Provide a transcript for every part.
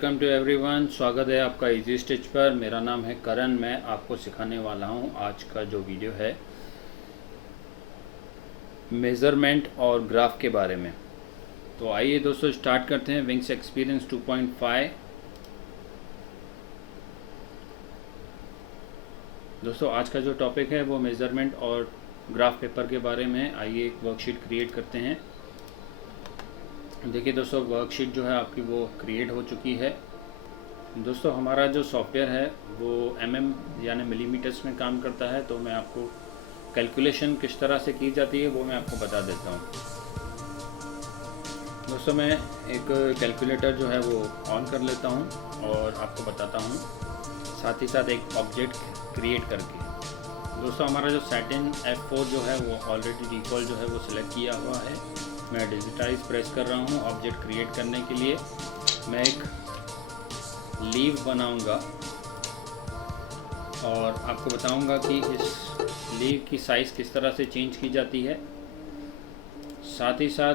Welcome to everyone. स्वागत है आपका इजी स्टिच पर। मेरा नाम है करण। मैं आपको सिखाने वाला हूं आज का जो वीडियो है मेज़रमेंट और ग्राफ के बारे में। तो आइए दोस्तों स्टार्ट करते हैं। Wings experience 2.5। दोस्तों आज का जो टॉपिक है वो मेज़रमेंट और ग्राफ पेपर के बारे में है। आइए एक वर्कशीट क्रिएट करते हैं। देखिए दोस्तों, वर्कशीट जो है आपकी वो क्रिएट हो चुकी है। दोस्तों हमारा जो सॉफ्टवेयर है वो यानी मिलीमीटर्स में काम करता है, तो मैं आपको कैलकुलेशन किस तरह से की जाती है वो मैं आपको बता देता हूँ। दोस्तों मैं एक कैलकुलेटर जो है वो ऑन कर लेता हूँ और आपको बताता हूँ, साथ ही साथ एक ऑब्जेक्ट क्रिएट करके। दोस्तों हमारा जो सैटिन F4 जो है वो ऑलरेडी डिफ़ॉल्ट जो है वो सिलेक्ट किया हुआ है। मैं डिजिटाइज प्रेस कर रहा हूँ। ऑब्जेक्ट क्रिएट करने के लिए मैं एक लीव बनाऊंगा और आपको बताऊंगा कि इस लीव की साइज़ किस तरह से चेंज की जाती है। साथ ही साथ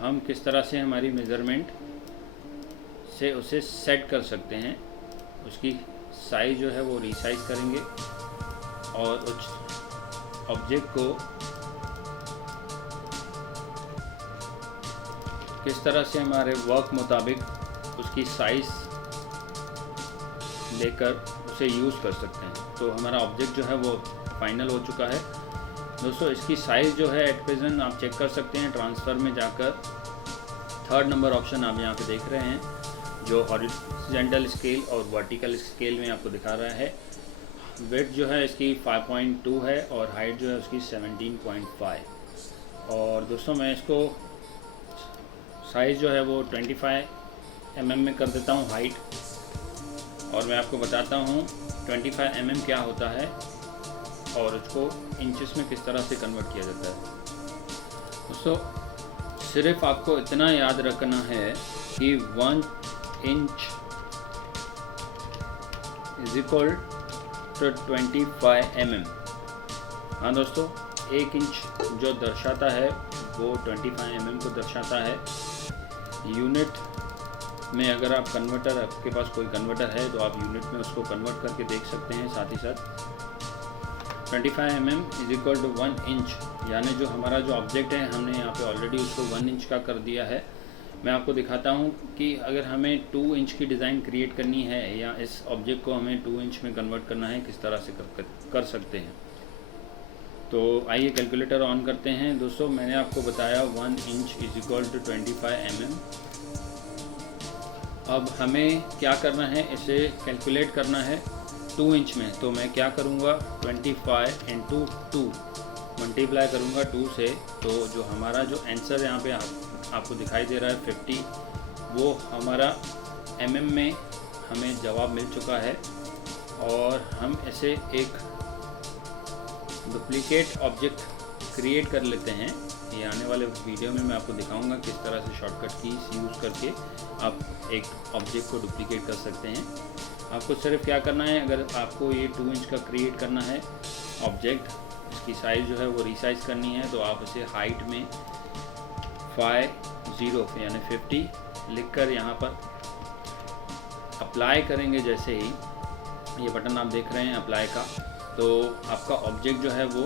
हम किस तरह से हमारी मेज़रमेंट से उसे सेट कर सकते हैं। उसकी साइज़ जो है वो रिसाइज करेंगे और उस ऑब्जेक्ट को किस तरह से हमारे वर्क मुताबिक उसकी साइज़ लेकर उसे यूज़ कर सकते हैं। तो हमारा ऑब्जेक्ट जो है वो फाइनल हो चुका है। दोस्तों इसकी साइज़ जो है एट प्रेजेंट आप चेक कर सकते हैं। ट्रांसफ़र में जाकर 3rd नंबर ऑप्शन आप यहाँ पे देख रहे हैं, जो हॉरिजॉन्टल स्केल और वर्टिकल स्केल में आपको दिखा रहा है। वेट जो है इसकी 5.2 है और हाइट जो है उसकी 17.5। और दोस्तों मैं इसको साइज़ जो है वो 25 mm में कर देता हूँ हाइट। और मैं आपको बताता हूँ 25 mm क्या होता है और उसको इंचेस में किस तरह से कन्वर्ट किया जाता है। दोस्तों सिर्फ आपको इतना याद रखना है कि 1 inch is equal to 25 mm। हाँ दोस्तों, 1 इंच जो दर्शाता है वो 25 mm को दर्शाता है। यूनिट में अगर आप कन्वर्टर, आपके पास कोई कन्वर्टर है तो आप यूनिट में उसको कन्वर्ट करके देख सकते हैं। साथ ही साथ 25 mm is equal to 1 inch, यानी जो हमारा जो ऑब्जेक्ट है हमने यहाँ पे ऑलरेडी उसको 1 इंच का कर दिया है। मैं आपको दिखाता हूँ कि अगर हमें 2 इंच की डिज़ाइन क्रिएट करनी है या इस ऑब्जेक्ट को हमें 2 इंच में कन्वर्ट करना है, किस तरह से कर सकते हैं। तो आइए कैलकुलेटर ऑन करते हैं। दोस्तों मैंने आपको बताया 1 inch is equal to 25 mm। अब हमें क्या करना है, इसे कैलकुलेट करना है 2 इंच में। तो मैं क्या करूँगा, 25 इंटू 2 मल्टीप्लाई करूँगा 2 से। तो जो हमारा जो आंसर यहाँ पे आपको दिखाई दे रहा है 50, वो हमारा mm में हमें जवाब मिल चुका है। और हम इसे एक डुप्लीकेट ऑब्जेक्ट क्रिएट कर लेते हैं। ये आने वाले वीडियो में मैं आपको दिखाऊंगा किस तरह से शॉर्टकट कीज यूज़ करके आप एक ऑब्जेक्ट को डुप्लीकेट कर सकते हैं। आपको सिर्फ क्या करना है, अगर आपको ये 2 इंच का क्रिएट करना है ऑब्जेक्ट, इसकी साइज़ जो है वो रिसाइज करनी है, तो आप इसे हाइट में 50 यानी 50 लिखकर यहाँ पर अप्लाई करेंगे। जैसे ही ये बटन आप देख रहे हैं अप्लाई का, तो आपका ऑब्जेक्ट जो है वो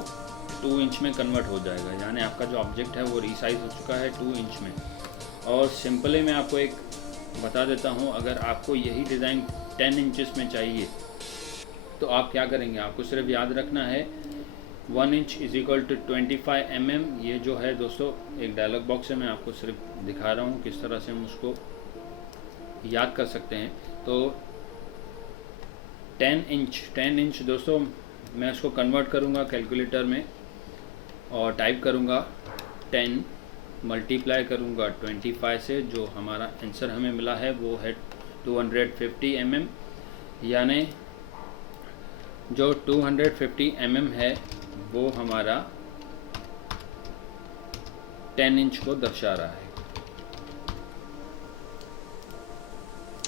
2 इंच में कन्वर्ट हो जाएगा, यानी आपका जो ऑब्जेक्ट है वो रिसाइज हो चुका है 2 इंच में। और सिंपली मैं आपको एक बता देता हूँ, अगर आपको यही डिज़ाइन 10 इंचेस में चाहिए तो आप क्या करेंगे, आपको सिर्फ याद रखना है 1 inch is equal to 25 mm। ये जो है दोस्तों एक डायलॉग बॉक्स है, मैं आपको सिर्फ दिखा रहा हूँ किस तरह से हम उसको याद कर सकते हैं। तो 10 इंच दोस्तों मैं उसको कन्वर्ट करूँगा कैलकुलेटर में और टाइप करूँगा 10 मल्टीप्लाई करूँगा 25 से। जो हमारा आंसर हमें मिला है वो है 250 mm, यानी जो 250 mm है वो हमारा 10 इंच को दर्शा रहा है।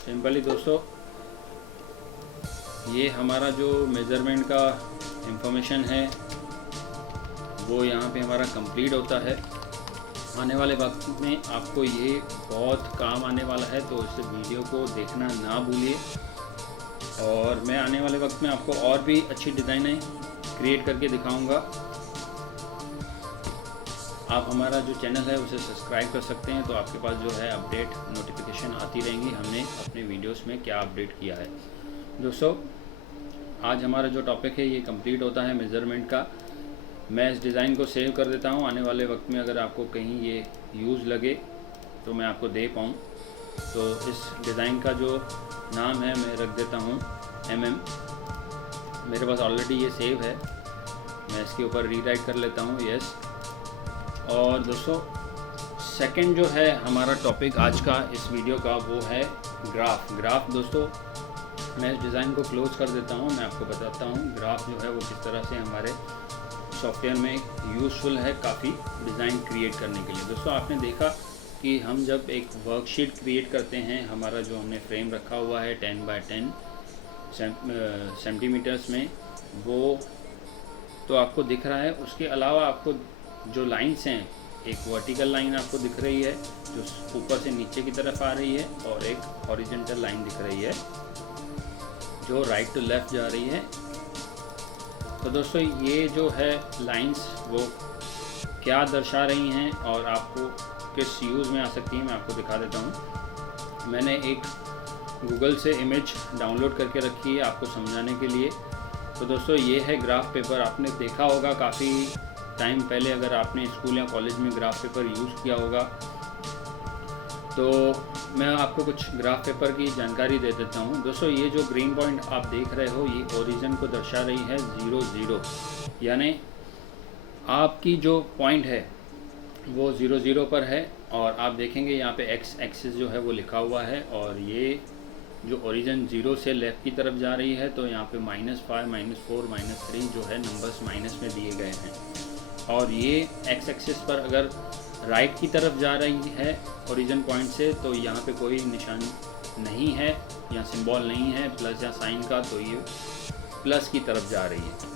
सिंपली दोस्तों ये हमारा जो मेज़रमेंट का इंफॉर्मेशन है वो यहाँ पे हमारा कंप्लीट होता है। आने वाले वक्त में आपको ये बहुत काम आने वाला है, तो इस वीडियो को देखना ना भूलिए। और मैं आने वाले वक्त में आपको और भी अच्छी डिज़ाइनें क्रिएट करके दिखाऊंगा। आप हमारा जो चैनल है उसे सब्सक्राइब कर सकते हैं, तो आपके पास जो है अपडेट नोटिफिकेशन आती रहेंगी हमने अपने वीडियोस में क्या अपडेट किया है। दोस्तों, आज हमारा जो टॉपिक है ये कंप्लीट होता है मेज़रमेंट का। मैं इस डिज़ाइन को सेव कर देता हूँ, आने वाले वक्त में अगर आपको कहीं ये यूज़ लगे तो मैं आपको दे पाऊँ। तो इस डिज़ाइन का जो नाम है मैं रख देता हूँ MM। मेरे पास ऑलरेडी ये सेव है, मैं इसके ऊपर रीराइट कर लेता हूँ यस। और दोस्तों, सेकंड जो है हमारा टॉपिक आज का इस वीडियो का वो है ग्राफ। दोस्तों, मैं इस डिज़ाइन को क्लोज कर देता हूँ, मैं आपको बताता हूँ ग्राफ जो है वो किस तरह से हमारे सॉफ्टवेयर में यूज़फुल है काफ़ी डिज़ाइन क्रिएट करने के लिए। दोस्तों, आपने देखा कि हम जब एक वर्कशीट क्रिएट करते हैं, हमारा जो हमने फ्रेम रखा हुआ है 10 बाय 10 सेंटीमीटर्स में, वो तो आपको दिख रहा है। उसके अलावा आपको जो लाइंस हैं, एक वर्टिकल लाइन आपको दिख रही है जो ऊपर से नीचे की तरफ आ रही है, और एक हॉरिजॉन्टल लाइन दिख रही है जो राइट टू लेफ़्ट जा रही है। तो दोस्तों, ये जो है लाइंस वो क्या दर्शा रही हैं और आपको किस यूज़ में आ सकती हैं, मैं आपको दिखा देता हूँ। मैंने एक गूगल से इमेज डाउनलोड करके रखी है आपको समझाने के लिए। तो दोस्तों, ये है ग्राफ पेपर। आपने देखा होगा काफ़ी टाइम पहले, अगर आपने स्कूल या कॉलेज में ग्राफ पेपर यूज़ किया होगा, तो मैं आपको कुछ ग्राफ पेपर की जानकारी दे देता हूँ। दोस्तों, ये जो ग्रीन पॉइंट आप देख रहे हो, ये ओरिजिन को दर्शा रही है 0 0, यानी आपकी जो पॉइंट है वो 0 0 पर है। और आप देखेंगे यहाँ पे एक्स एक्सिस जो है वो लिखा हुआ है, और ये जो ओरिजिन 0 से लेफ़्ट की तरफ जा रही है, तो यहाँ पे -5 -4 -3 जो है नंबर्स माइनस में दिए गए हैं। और ये एक्स एक्सिस पर अगर राइट की तरफ जा रही है ओरिजिन पॉइंट से, तो यहाँ पे कोई निशान नहीं है या सिंबल नहीं है प्लस या साइन का, तो ये प्लस की तरफ जा रही है।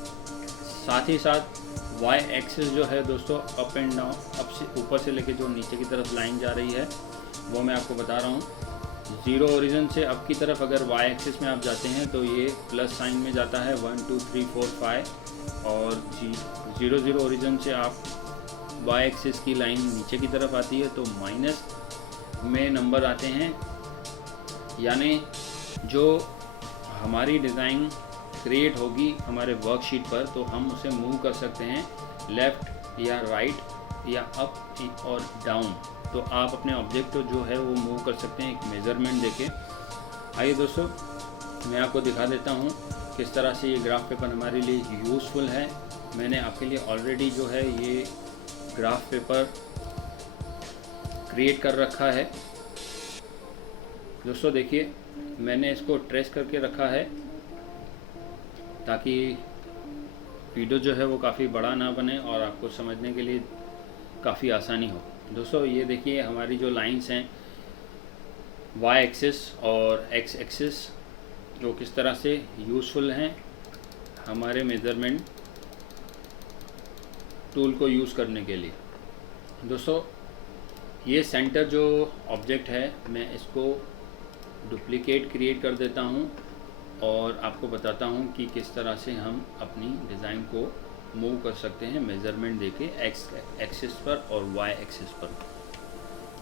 साथ ही साथ वाई एक्सिस जो है दोस्तों, अप एंड डाउन, अप से ऊपर से लेके जो नीचे की तरफ लाइन जा रही है वो मैं आपको बता रहा हूँ। 0 ओरिजिन से अप की तरफ अगर वाई एक्सिस में आप जाते हैं तो ये प्लस साइन में जाता है 1 2 3 4 5, और 0 0 ओरिजिन से आप वाई एक्सिस की लाइन नीचे की तरफ आती है तो माइनस में नंबर आते हैं। यानी जो हमारी डिज़ाइन क्रिएट होगी हमारे वर्कशीट पर, तो हम उसे मूव कर सकते हैं लेफ़्ट या राइट या अप और डाउन। तो आप अपने ऑब्जेक्ट जो है वो मूव कर सकते हैं एक मेज़रमेंट देके। आइए दोस्तों, मैं आपको दिखा देता हूँ किस तरह से ये ग्राफ पेपर हमारे लिए यूज़फुल है। मैंने आपके लिए ऑलरेडी जो है ये ग्राफ पेपर क्रिएट कर रखा है। दोस्तों देखिए, मैंने इसको ट्रेस करके रखा है ताकि वीडियो जो है वो काफ़ी बड़ा ना बने और आपको समझने के लिए काफ़ी आसानी हो। दोस्तों, ये देखिए हमारी जो लाइंस हैं वाई एक्सिस और एक्स एक्सिस, जो किस तरह से यूज़फुल हैं हमारे मेज़रमेंट टूल को यूज़ करने के लिए। दोस्तों, ये सेंटर जो ऑब्जेक्ट है, मैं इसको डुप्लिकेट क्रिएट कर देता हूँ और आपको बताता हूँ कि किस तरह से हम अपनी डिज़ाइन को मूव कर सकते हैं मेज़रमेंट देके एक्स एक्सिस पर और वाई एक्सिस पर।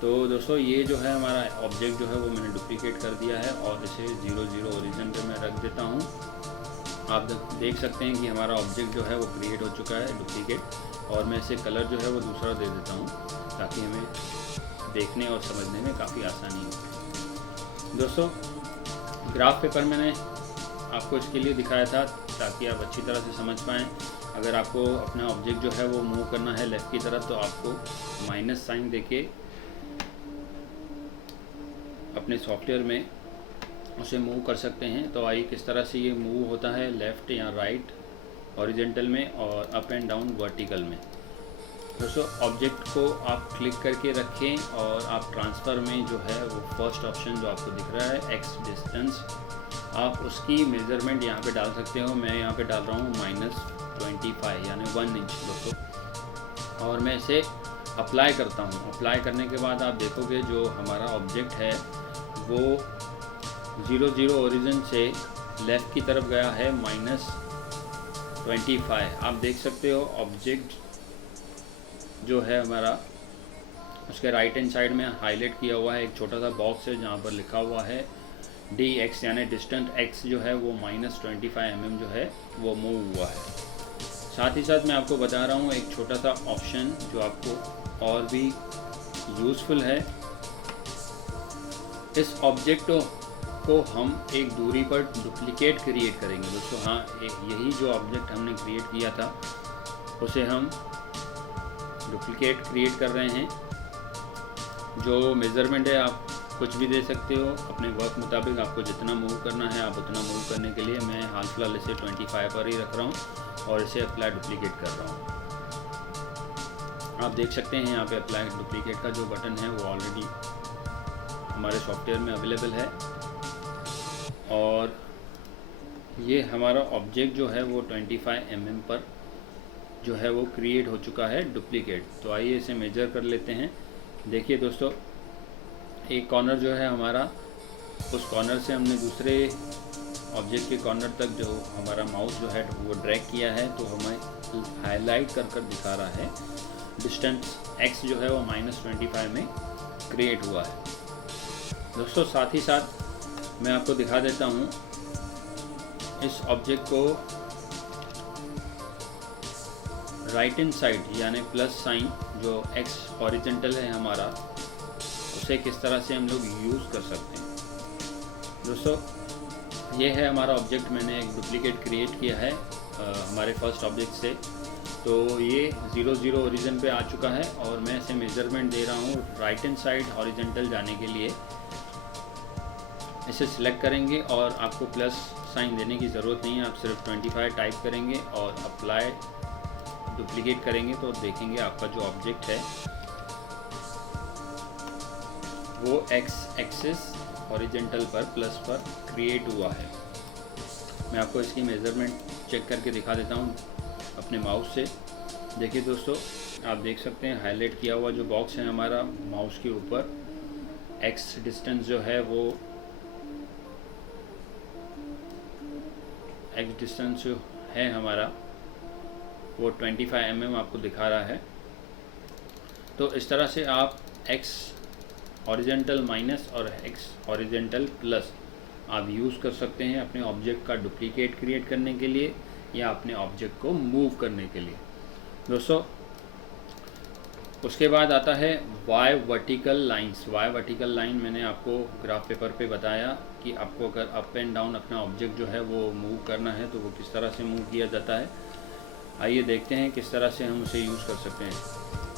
तो दोस्तों, ये जो है हमारा ऑब्जेक्ट जो है वो मैंने डुप्लिकेट कर दिया है और इसे 0 0 ओरिजिन पे मैं रख देता हूँ। आप देख सकते हैं कि हमारा ऑब्जेक्ट जो है वो क्रिएट हो चुका है डुप्लिकेट, और मैं इसे कलर जो है वो दूसरा दे देता हूँ ताकि हमें देखने और समझने में काफ़ी आसानी हो। दोस्तों, ग्राफ पेपर मैंने आपको इसके लिए दिखाया था ताकि आप अच्छी तरह से समझ पाएँ। अगर आपको अपना ऑब्जेक्ट जो है वो मूव करना है लेफ़्ट की तरफ, तो आपको माइनस साइन देके अपने सॉफ्टवेयर में उसे मूव कर सकते हैं। तो आइए किस तरह से ये मूव होता है लेफ़्ट या राइट हॉरिजॉन्टल में और अप एंड डाउन वर्टिकल में। दोस्तों, ऑब्जेक्ट को आप क्लिक करके रखें और आप ट्रांसफ़र में जो है वो फर्स्ट ऑप्शन जो आपको दिख रहा है एक्स डिस्टेंस, आप उसकी मेज़रमेंट यहाँ पे डाल सकते हो। मैं यहाँ पे डाल रहा हूँ -25 यानी 1 इंच दोस्तों, और मैं इसे अप्लाई करता हूँ। अप्लाई करने के बाद आप देखोगे जो हमारा ऑब्जेक्ट है वो 0 ओरिजिन से लेफ़्ट की तरफ गया है -25। आप देख सकते हो ऑब्जेक्ट जो है हमारा उसके राइट हैंड साइड में हाईलाइट किया हुआ है एक छोटा सा बॉक्स है जहाँ पर लिखा हुआ है dx, यानी डिस्टेंट x जो है वो -25 mm जो है वो मूव हुआ है। साथ ही साथ मैं आपको बता रहा हूँ एक छोटा सा ऑप्शन जो आपको और भी यूज़फुल है। इस ऑब्जेक्ट को हम एक दूरी पर डुप्लीकेट क्रिएट करेंगे दोस्तों। हाँ, यही जो ऑब्जेक्ट हमने क्रिएट किया था उसे हम डुप्लीकेट क्रिएट कर रहे हैं। जो मेज़रमेंट है आप कुछ भी दे सकते हो अपने वर्क मुताबिक, आपको जितना मूव करना है आप उतना मूव करने के लिए मैं हाल फिलहाल इसे 25 पर ही रख रहा हूँ और इसे अप्लाई डुप्लीकेट कर रहा हूँ। आप देख सकते हैं यहाँ पे अप्लाई डुप्लीकेट का जो बटन है वो ऑलरेडी हमारे सॉफ्टवेयर में अवेलेबल है और ये हमारा ऑब्जेक्ट जो है वो 25 mm पर जो है वो क्रिएट हो चुका है डुप्लीकेट। तो आइए इसे मेजर कर लेते हैं। देखिए दोस्तों, एक कॉर्नर जो है हमारा, उस कॉर्नर से हमने दूसरे ऑब्जेक्ट के कॉर्नर तक जो हमारा माउस जो है वो ड्रैग किया है तो हमें हाईलाइट कर दिखा रहा है डिस्टेंस x जो है वो -25 में क्रिएट हुआ है दोस्तों। साथ ही साथ मैं आपको दिखा देता हूँ इस ऑब्जेक्ट को राइट हैंड साइड यानी प्लस साइन जो x हॉरिजॉन्टल है हमारा, उसे किस तरह से हम लोग यूज़ कर सकते हैं दोस्तों। ये है हमारा ऑब्जेक्ट, मैंने एक डुप्लीकेट क्रिएट किया है हमारे फर्स्ट ऑब्जेक्ट से। तो ये 0 ओरिजिन पे आ चुका है और मैं इसे मेज़रमेंट दे रहा हूँ राइट हैंड साइड हॉरिजॉन्टल जाने के लिए। इसे सिलेक्ट करेंगे और आपको प्लस साइन देने की ज़रूरत नहीं है, आप सिर्फ 25 टाइप करेंगे और अप्लाई डुप्लीकेट करेंगे तो देखेंगे आपका जो ऑब्जेक्ट है वो x एक्सिस हॉरिजॉन्टल पर प्लस पर क्रिएट हुआ है। मैं आपको इसकी मेज़रमेंट चेक करके दिखा देता हूँ अपने माउस से। देखिए दोस्तों, आप देख सकते हैं हाईलाइट किया हुआ जो बॉक्स है हमारा माउस के ऊपर, x डिस्टेंस जो है वो x डिस्टेंस जो है हमारा वो 25 mm आपको दिखा रहा है। तो इस तरह से आप x हॉरिजॉन्टल माइनस और x हॉरिजॉन्टल प्लस आप यूज़ कर सकते हैं अपने ऑब्जेक्ट का डुप्लीकेट क्रिएट करने के लिए या अपने ऑब्जेक्ट को मूव करने के लिए दोस्तों। उसके बाद आता है y vertical lines. y vertical line मैंने आपको ग्राफ पेपर पे बताया कि आपको अगर अप एंड डाउन अपना ऑब्जेक्ट जो है वो मूव करना है तो वो किस तरह से मूव किया जाता है। आइए देखते हैं किस तरह से हम उसे यूज़ कर सकते हैं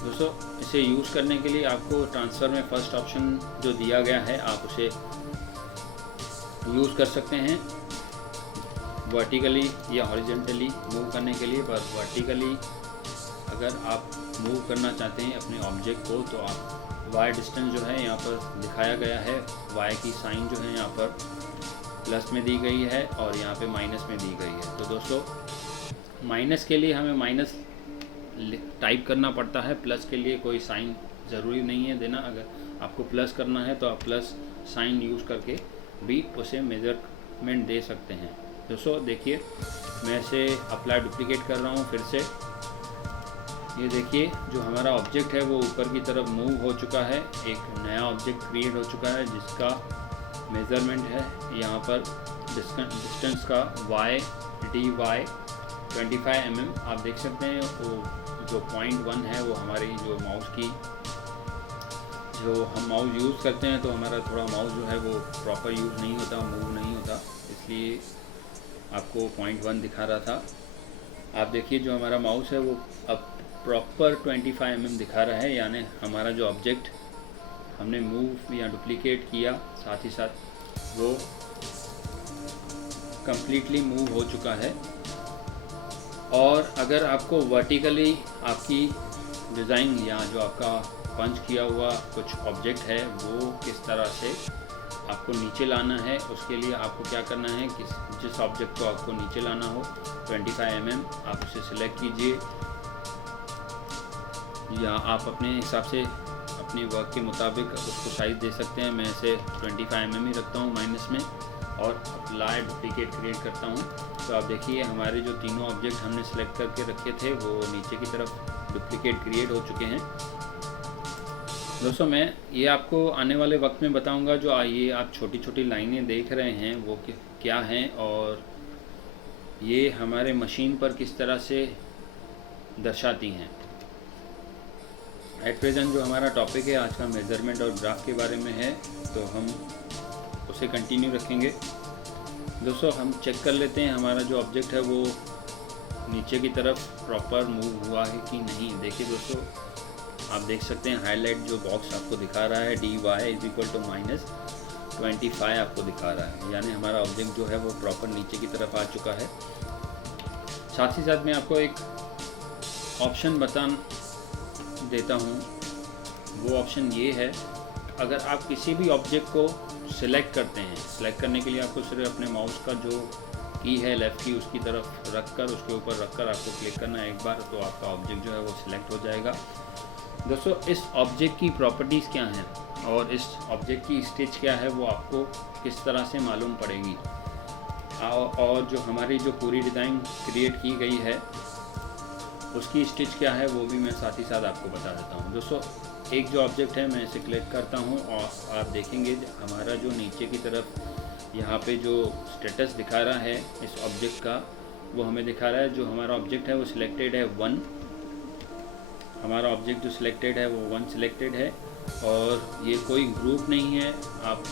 दोस्तों। इसे यूज़ करने के लिए आपको ट्रांसफ़र में फर्स्ट ऑप्शन जो दिया गया है आप उसे यूज़ कर सकते हैं वर्टिकली या हॉरिजॉन्टली मूव करने के लिए। पर वर्टिकली अगर आप मूव करना चाहते हैं अपने ऑब्जेक्ट को तो आप y डिस्टेंस जो है यहाँ पर दिखाया गया है, y की साइन जो है यहाँ पर प्लस में दी गई है और यहाँ पे माइनस में दी गई है। तो दोस्तों माइनस के लिए हमें माइनस टाइप करना पड़ता है, प्लस के लिए कोई साइन ज़रूरी नहीं है देना। अगर आपको प्लस करना है तो आप प्लस साइन यूज़ करके भी उसे मेज़रमेंट दे सकते हैं दोस्तों। देखिए मैं इसे अप्लाई डुप्लीकेट कर रहा हूँ फिर से। ये देखिए जो हमारा ऑब्जेक्ट है वो ऊपर की तरफ मूव हो चुका है, एक नया ऑब्जेक्ट क्रिएट हो चुका है जिसका मेज़रमेंट है यहाँ पर डिस्टेंस का y dy 25 mm। आप देख सकते हैं वो जो 0.1 है वो हमारी जो माउस की जो हम माउस यूज़ करते हैं तो हमारा थोड़ा माउस जो है वो प्रॉपर यूज़ नहीं होता, मूव नहीं होता, इसलिए आपको 0.1 दिखा रहा था। आप देखिए जो हमारा माउस है वो अब प्रॉपर 25 mm दिखा रहा है, यानी हमारा जो ऑब्जेक्ट हमने मूव या डुप्लीकेट किया साथ ही साथ वो कम्प्लीटली मूव हो चुका है। और अगर आपको वर्टिकली आपकी डिज़ाइन या जो आपका पंच किया हुआ कुछ ऑब्जेक्ट है वो किस तरह से आपको नीचे लाना है, उसके लिए आपको क्या करना है कि जिस ऑब्जेक्ट को आपको नीचे लाना हो 25 mm आप उसे सिलेक्ट कीजिए या आप अपने हिसाब से अपने वर्क के मुताबिक उसको साइज़ दे सकते हैं। मैं इसे 25 mm ही रखता हूँ माइनस में और अप्लाई डुप्लीकेट क्रिएट करता हूँ। तो आप देखिए हमारे जो तीनों ऑब्जेक्ट हमने सेलेक्ट करके रखे थे वो नीचे की तरफ डुप्लीकेट क्रिएट हो चुके हैं। दोस्तों मैं ये आपको आने वाले वक्त में बताऊंगा। जो ये आप छोटी छोटी लाइनें देख रहे हैं वो क्या हैं और ये हमारे मशीन पर किस तरह से दर्शाती हैं। एट प्रेजेंट जो हमारा टॉपिक है आज का मेज़रमेंट और ग्राफ के बारे में है, तो हम उसे कंटिन्यू रखेंगे। दोस्तों हम चेक कर लेते हैं हमारा जो ऑब्जेक्ट है वो नीचे की तरफ प्रॉपर मूव हुआ है कि नहीं। देखिए दोस्तों आप देख सकते हैं हाईलाइट जो बॉक्स आपको दिखा रहा है dy = -25 आपको दिखा रहा है, यानी हमारा ऑब्जेक्ट जो है वो प्रॉपर नीचे की तरफ आ चुका है। साथ ही साथ मैं आपको एक ऑप्शन बता देता हूँ। वो ऑप्शन ये है, अगर आप किसी भी ऑब्जेक्ट को सिलेक्ट करते हैं, सिलेक्ट करने के लिए आपको सिर्फ अपने माउस का जो की है लेफ़्ट की उसकी तरफ रखकर उसके ऊपर रखकर आपको क्लिक करना है एक बार, तो आपका ऑब्जेक्ट जो है वो सिलेक्ट हो जाएगा। दोस्तों इस ऑब्जेक्ट की प्रॉपर्टीज़ क्या हैं और इस ऑब्जेक्ट की स्टिच क्या है वो आपको किस तरह से मालूम पड़ेगी, और जो हमारी जो पूरी डिज़ाइन क्रिएट की गई है उसकी स्टिच क्या है वो भी मैं साथ ही साथ आपको बता देता हूँ। दोस्तों एक जो ऑब्जेक्ट है मैं इसे क्लिक करता हूँ और आप देखेंगे हमारा जो नीचे की तरफ यहाँ पे जो स्टेटस दिखा रहा है इस ऑब्जेक्ट का, वो हमें दिखा रहा है जो हमारा ऑब्जेक्ट है वो सिलेक्टेड है 1। हमारा ऑब्जेक्ट जो सिलेक्टेड है वो 1 सिलेक्टेड है और ये कोई ग्रुप नहीं है। आप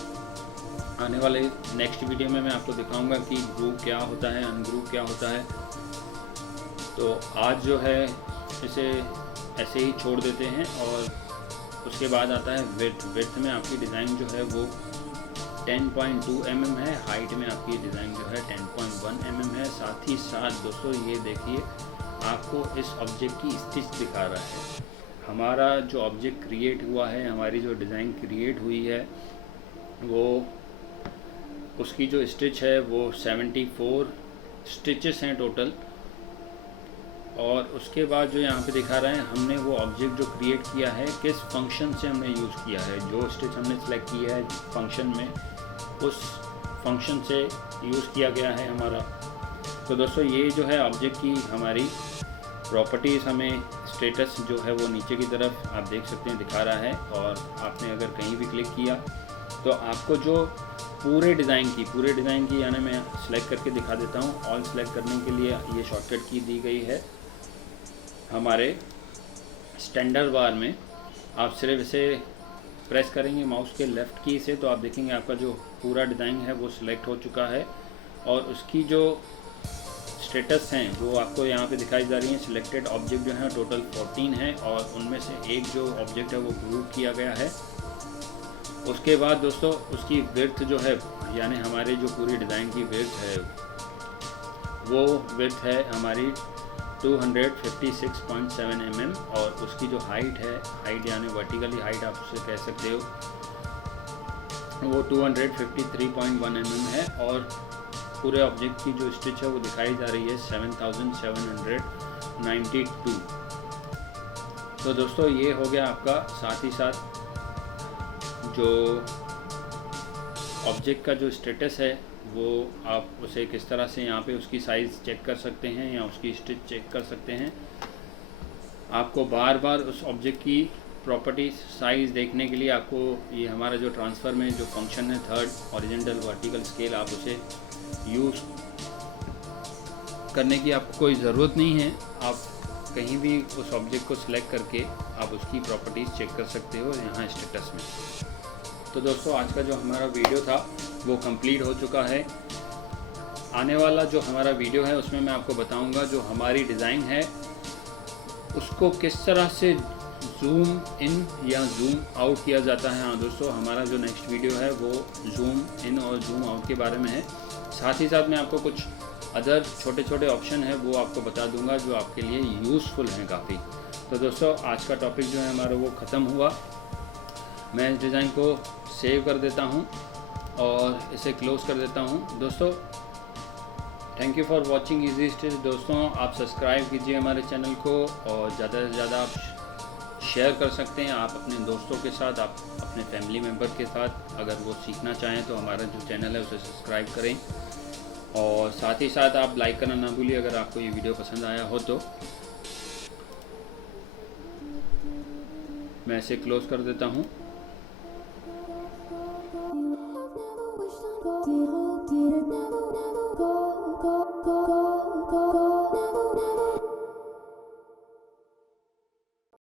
आने वाले नेक्स्ट वीडियो में मैं आपको दिखाऊंगा कि ग्रुप क्या होता है, अनग्रुप क्या होता है। तो आज जो है इसे ऐसे ही छोड़ देते हैं और उसके बाद आता है विड्थ। विड्थ में आपकी डिज़ाइन जो है वो 10.2 mm है, हाइट में आपकी डिज़ाइन जो है 10.1 mm है। साथ ही साथ दोस्तों ये देखिए आपको इस ऑब्जेक्ट की स्टिच दिखा रहा है। हमारा जो ऑब्जेक्ट क्रिएट हुआ है, हमारी जो डिज़ाइन क्रिएट हुई है वो उसकी जो स्टिच है वो 74 स्टिचेस हैं टोटल। और उसके बाद जो यहाँ पे दिखा रहे हैं हमने वो ऑब्जेक्ट जो क्रिएट किया है किस फंक्शन से हमने यूज़ किया है। जो स्टिच हमने सेलेक्ट किया है फंक्शन में, उस फंक्शन से यूज़ किया गया है हमारा। तो दोस्तों ये जो है ऑब्जेक्ट की हमारी प्रॉपर्टीज़, हमें स्टेटस जो है वो नीचे की तरफ आप देख सकते हैं दिखा रहा है। और आपने अगर कहीं भी क्लिक किया तो आपको जो पूरे डिज़ाइन की यानी मैं सेलेक्ट करके दिखा देता हूँ। ऑल सेलेक्ट करने के लिए ये शॉर्टकट की दी गई है हमारे स्टैंडर्ड बार में। आप सिर्फ इसे प्रेस करेंगे माउस के लेफ़्ट की से तो आप देखेंगे आपका जो पूरा डिज़ाइन है वो सिलेक्ट हो चुका है और उसकी जो स्टेटस हैं वो आपको यहाँ पे दिखाई जा रही हैं। सिलेक्टेड ऑब्जेक्ट जो है टोटल 14 है और उनमें से एक जो ऑब्जेक्ट है वो ग्रुप किया गया है। उसके बाद दोस्तों उसकी विड्थ जो है यानी हमारे जो पूरी डिज़ाइन की विड्थ है वो विड्थ है हमारी 256.7 mm और उसकी जो हाइट है, हाइट यानी वर्टिकली हाइट आप उसे कह सकते हो, वो 253.1 mm है। और पूरे ऑब्जेक्ट की जो स्टिच है वो दिखाई जा रही है 7792। तो दोस्तों ये हो गया आपका। साथ ही साथ जो ऑब्जेक्ट का जो स्टेटस है वो आप उसे किस तरह से यहाँ पे उसकी साइज़ चेक कर सकते हैं या उसकी स्टिच चेक कर सकते हैं। आपको बार बार उस ऑब्जेक्ट की प्रॉपर्टी साइज़ देखने के लिए आपको ये हमारा जो ट्रांसफ़र में जो फंक्शन है थर्ड हॉरिजॉन्टल वर्टिकल स्केल, आप उसे यूज़ करने की आपको कोई ज़रूरत नहीं है। आप कहीं भी उस ऑब्जेक्ट को सिलेक्ट करके आप उसकी प्रॉपर्टीज़ चेक कर सकते हो यहाँ स्टेटस में। तो दोस्तों आज का जो हमारा वीडियो था वो कंप्लीट हो चुका है। आने वाला जो हमारा वीडियो है उसमें मैं आपको बताऊंगा जो हमारी डिज़ाइन है उसको किस तरह से जूम इन या जूम आउट किया जाता है। हाँ दोस्तों हमारा जो नेक्स्ट वीडियो है वो जूम इन और जूम आउट के बारे में है। साथ ही साथ मैं आपको कुछ अदर छोटे छोटे ऑप्शन है वो आपको बता दूंगा जो आपके लिए यूज़फुल हैं काफ़ी। तो दोस्तों आज का टॉपिक जो है हमारा वो ख़त्म हुआ। मैं इस डिज़ाइन को सेव कर देता हूँ और इसे क्लोज़ कर देता हूँ। दोस्तों thank you for watching easy stitch. दोस्तों आप सब्सक्राइब कीजिए हमारे चैनल को और ज़्यादा से ज़्यादा आप शेयर कर सकते हैं आप अपने दोस्तों के साथ, आप अपने फैमिली मेम्बर के साथ। अगर वो सीखना चाहें तो हमारा जो चैनल है उसे सब्सक्राइब करें, और साथ ही साथ आप लाइक करना ना भूलिए अगर आपको ये वीडियो पसंद आया हो तो। मैं इसे क्लोज कर देता हूँ। Did it never go, go, go, go, go, go.